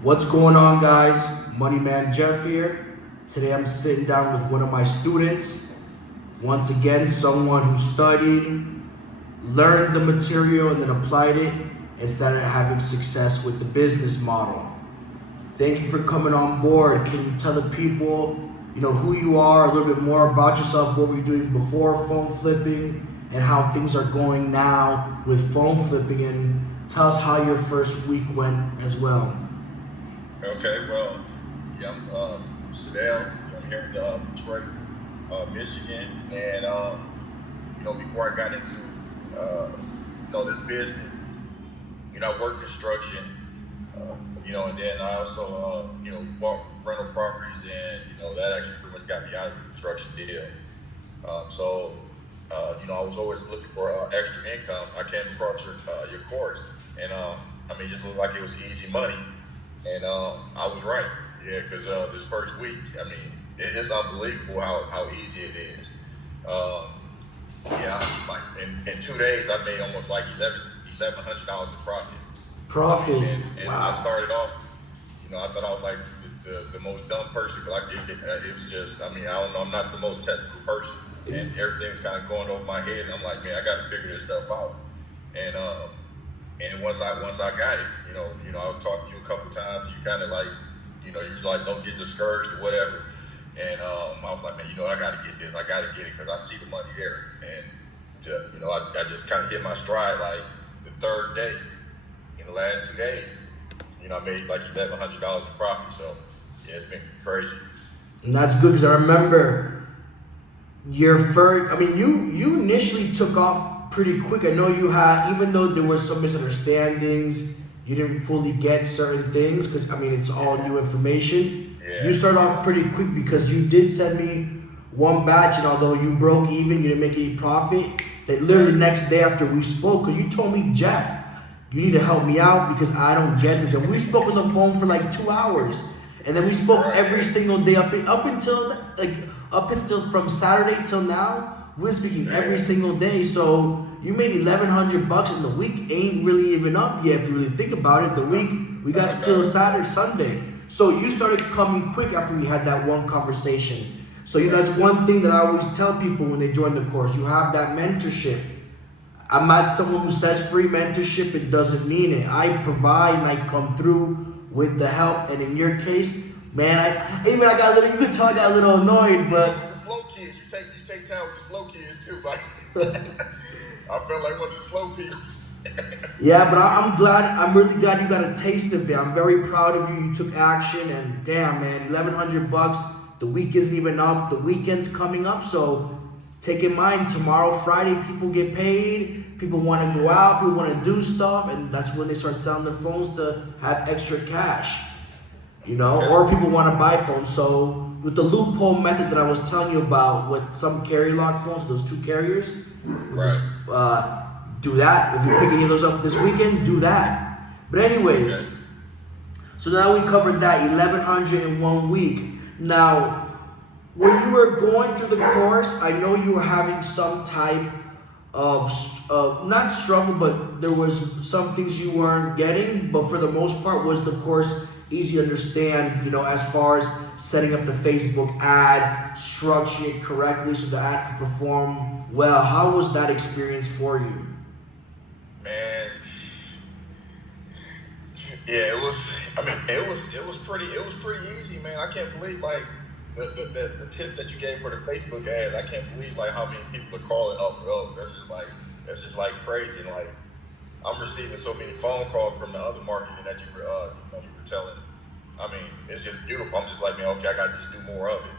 What's going on, guys? Money Man Jeff here. Today I'm sitting down with one of my students. Once again, someone who studied, learned the material, and then applied it and started having success with the business model. Thank you for coming on board. Can you tell the people, who you are, a little bit more about yourself, what were you doing before phone flipping, and how things are going now with phone flipping, and tell us how your first week went as well. Okay, well, yeah, I'm Sidel. I'm here in Detroit, Michigan, and before I got into this business, I worked construction, and then I also bought rental properties, and that actually pretty much got me out of the construction deal. I was always looking for extra income. I came across your course, and it just looked like it was easy money. And I was right, because this first week, it's unbelievable how easy it is. In 2 days, I made almost like $1,100 in profit. Profit. And Wow. I started off, I thought I was like the most dumb person, but it was just, I don't know, I'm not the most technical person, and everything was kind of going over my head, and I'm like, man, I got to figure this stuff out. And once I got it, I would talk to you a couple times. You kind of like, you was like, don't get discouraged or whatever. And I was like, man, I got to get this. I got to get it because I see the money there. And I just kind of hit my stride like the third day. In the last 2 days, I made like $1,100 in profit. So yeah, it's been crazy. And that's good because I remember your first. You initially took off pretty quick. I know you had, even though there was some misunderstandings, you didn't fully get certain things because it's all new information. Yeah. You started off pretty quick because you did send me one batch, and although you broke even, you didn't make any profit. That literally the next day after we spoke, because you told me, Jeff, you need to help me out because I don't get this. And we spoke on the phone for like 2 hours, and then we spoke every single day up until from Saturday till now. We're speaking every single day, so you made $1,100, and the week ain't really even up yet. If you really think about it, the week we got till Saturday, Sunday. So you started coming quick after we had that one conversation. So that's one thing that I always tell people when they join the course. You have that mentorship. I'm not someone who says free mentorship. It doesn't mean it. I provide and I come through with the help. And in your case, man, I got a little. You could tell I got a little annoyed, but. You take time with the slow kids too, like I felt like one of the slow people. Yeah, but I'm really glad you got a taste of it. I'm very proud of you. You took action, and damn, man, $1,100. The week isn't even up. The weekend's coming up, so take in mind, tomorrow, Friday, people get paid. People want to go out. People want to do stuff, and that's when they start selling their phones to have extra cash. Or people want to buy phones. So with the loophole method that I was telling you about with some carrier lock phones, those 2 carriers, just do that. If you pick any of those up this weekend, do that. But anyways, so now we covered that $1,100 in 1 week. Now, when you were going through the course, I know you were having some type of not struggle, but there was some things you weren't getting. But for the most part, was the course easy to understand, as far as setting up the Facebook ads, structuring it correctly so the ad could perform well? How was that experience for you? Man, yeah, it was pretty easy, man. I can't believe like the tips that you gave for the Facebook ads. I can't believe like how many people are calling off of those. That's just like crazy. And like I'm receiving so many phone calls from the other marketing that you were telling. It's just beautiful. I'm just like, man, okay, I got to just do more of it.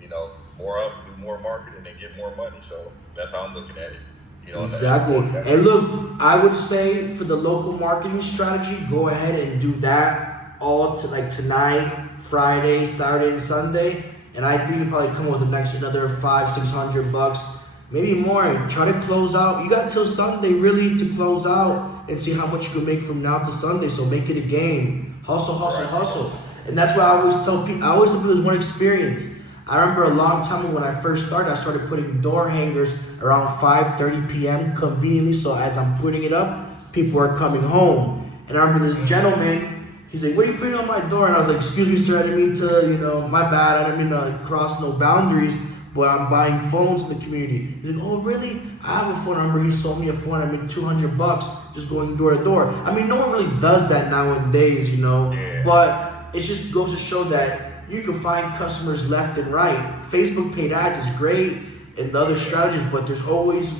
Do more marketing and get more money. So that's how I'm looking at it. Exactly. And look, I would say for the local marketing strategy, go ahead and do that all to like tonight, Friday, Saturday, and Sunday. And I think you probably come up with another $500-600, maybe more. And try to close out. You got till Sunday really to close out and see how much you can make from now to Sunday. So make it a game. Hustle. And that's what I always tell people. I always tell people there's one experience. I remember a long time ago when I first started, I started putting door hangers around 5:30 p.m. conveniently. So as I'm putting it up, people are coming home. And I remember this gentleman, He's like, what are you putting on my door? And I was like, excuse me, sir, I didn't mean to, my bad. I didn't mean to cross no boundaries, but I'm buying phones in the community. He's like, oh, really? I have a phone number. He sold me a phone. I made $200 just going door to door. I mean, no one really does that nowadays, Yeah. but it just goes to show that you can find customers left and right. Facebook paid ads is great and the other strategies, but there's always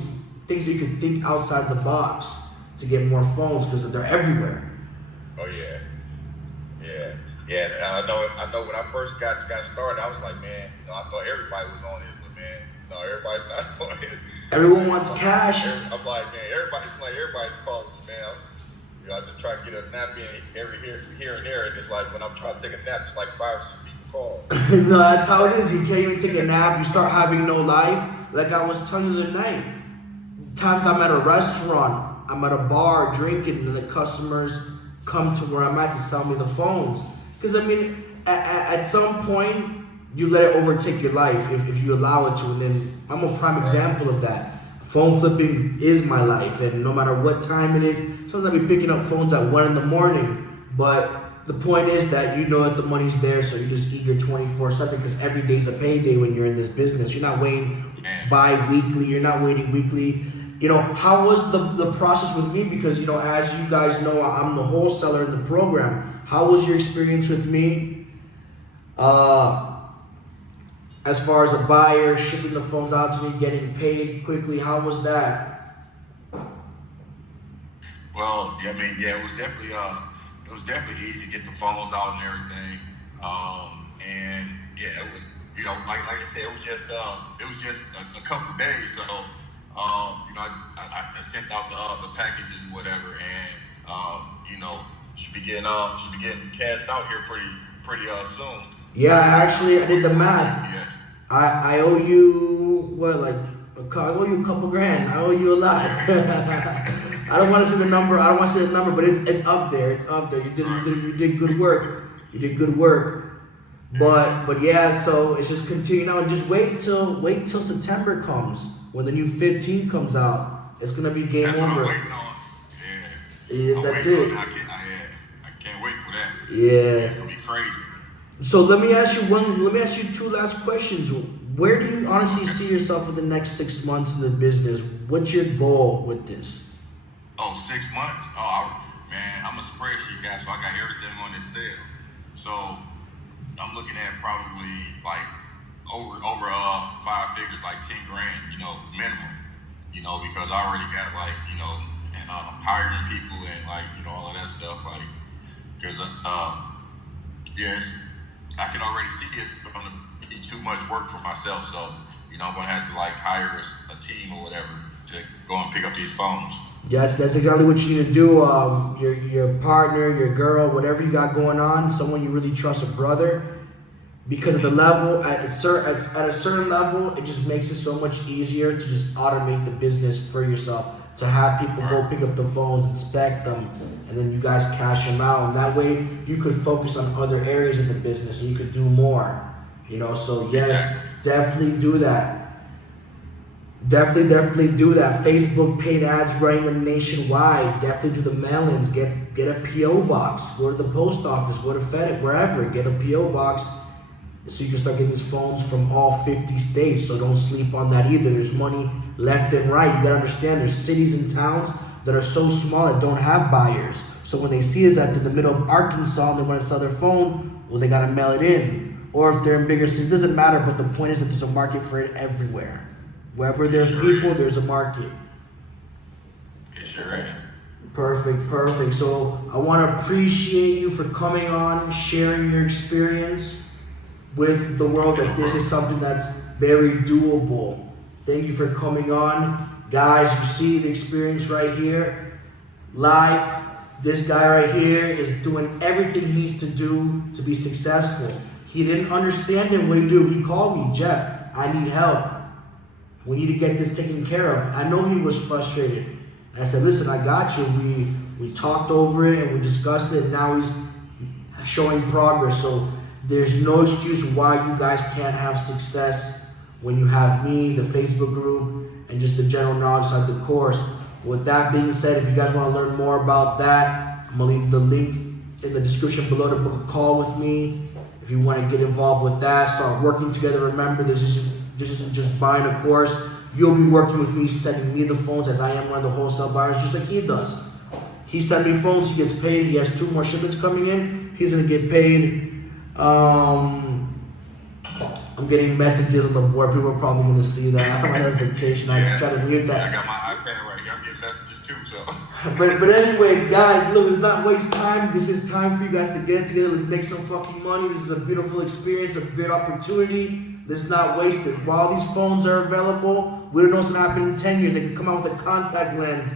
things that you can think outside the box to get more phones because they're everywhere. Oh yeah. Yeah, and I know when I first got started, I was like, man, I thought everybody was on it, but man, no, everybody's not on it. Everyone wants cash. I'm like, man, everybody's calling me, man. I just try to get a nap in here and there, and it's like when I'm trying to take a nap, it's like 5 or 6 people call. No, that's how it is. You can't even take a nap. You start having no life. Like I was telling you the other night, times I'm at a restaurant, I'm at a bar drinking, and the customers come to where I'm at to sell me the phones. Because I mean, at some point, you let it overtake your life if you allow it to. And then I'm a prime example of that. Phone flipping is my life, and no matter what time it is, sometimes I'll be picking up phones at 1 a.m. But the point is that you know that the money's there, so you're just eager 24/7 because every day's a payday when you're in this business. You're not waiting bi-weekly, you're not waiting weekly. How was the process with me? Because, as you guys know, I'm the wholesaler in the program. How was your experience with me? As far as a buyer, shipping the phones out to me, getting paid quickly, how was that? Well, yeah, I mean, yeah, it was definitely easy to get the phones out and everything. And yeah, it was, like I said, it was just a couple of days. So, I sent out the packages and whatever, and you should be getting cashed out here pretty soon. Yeah, actually, I did the math. Yes. I owe you I owe you a couple grand. I owe you a lot. I don't want to say the number. But it's up there. It's up there. You did good work. You did good work. But yeah, so it's just continue now and just wait till September comes when the new 15 comes out. It's gonna be game That's over. What I'm waiting on. Yeah. That's it. I can't wait for that. Yeah. It's gonna be crazy. So let me ask you two last questions. Where do you honestly see yourself in the next 6 months in the business? What's your goal with this? Oh, 6 months? Oh, man, I'm a spreadsheet guy, so I got everything on Excel. So I'm looking at probably like over 5 figures, like 10 grand, minimum. Because I already got hiring people and all of that stuff. Because yes. I can already see it's going to be too much work for myself, so I'm going to have to hire a team or whatever to go and pick up these phones. Yes, that's exactly what you need to do. Your partner, your girl, whatever you got going on, someone you really trust, a brother, because at the level at a certain level, it just makes it so much easier to just automate the business for yourself. To have people go pick up the phones, inspect them, and then you guys cash them out. And that way you could focus on other areas of the business and you could do more. So yes, definitely do that. Definitely do that. Facebook paid ads, running them nationwide. Definitely do the mail-ins. Get a P.O. box. Go to the post office. Go to FedEx, wherever. Get a P.O. box so you can start getting these phones from all 50 states. So don't sleep on that either. There's money left and right. You gotta understand there's cities and towns that are so small that don't have buyers. So when they see us at the middle of Arkansas and they want to sell their phone, well, they gotta mail it in. Or if they're in bigger cities, it doesn't matter. But the point is that there's a market for it everywhere. Wherever there's people, there's a market. It sure is. Perfect. So I want to appreciate you for coming on, sharing your experience with the world, that this is something that's very doable. Thank you for coming on. Guys, you see the experience right here, live. This guy right here is doing everything he needs to do to be successful. He didn't understand him, what he do. He called me, Jeff, I need help. We need to get this taken care of. I know he was frustrated. And I said, listen, I got you. We talked over it and we discussed it, and now he's showing progress. So there's no excuse why you guys can't have success when you have me, the Facebook group, and just the general knowledge side of the course. With that being said, if you guys want to learn more about that, I'm going to leave the link in the description below to book a call with me. If you want to get involved with that, start working together. Remember, this isn't just buying a course. You'll be working with me, sending me the phones as I am one of the wholesale buyers, just like he does. He sent me phones, he gets paid. He has 2 more shipments coming in. He's gonna get paid. I'm getting messages on the board. People are probably gonna see that. My notification. I try to mute that. I got my iPad right here. I'm getting messages too. So. But anyways, guys, look, let's not waste time. This is time for you guys to get it together. Let's make some fucking money. This is a beautiful experience, a great opportunity. Let's not waste it. While these phones are available, we don't know what's gonna happen in 10 years. They can come out with a contact lens,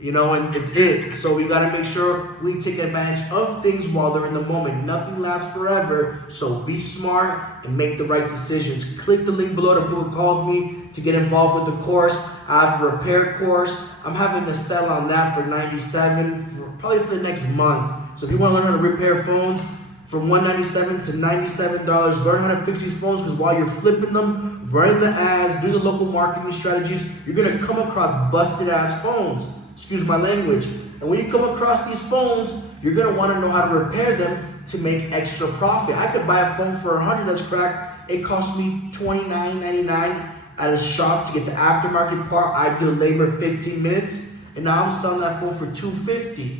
you know, and it's it. So we gotta make sure we take advantage of things while they're in the moment. Nothing lasts forever, so be smart and make the right decisions. Click the link below to book a call with me to get involved with the course. I have a repair course. I'm having a sale on that for $97, probably for the next month. So if you want to learn how to repair phones from $197 to $97, learn how to fix these phones, because while you're flipping them, running the ads, doing the local marketing strategies, you're going to come across busted ass phones. Excuse my language. And when you come across these phones, you're going to want to know how to repair them to make extra profit. I could buy a phone for $100 that's cracked. It cost me $29.99 at a shop to get the aftermarket part. I do labor 15 minutes, and now I'm selling that phone for $250,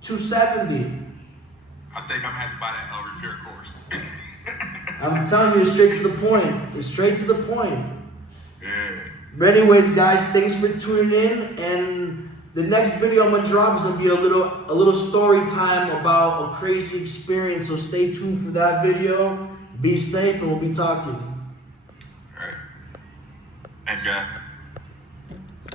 $270. I think I'm gonna have to buy that repair course. I'm telling you, it's straight to the point. It's straight to the point. Yeah. But anyways, guys, thanks for tuning in. And the next video I'm gonna drop is gonna be a little story time about a crazy experience. So stay tuned for that video. Be safe, and we'll be talking. All right. Thanks, guys.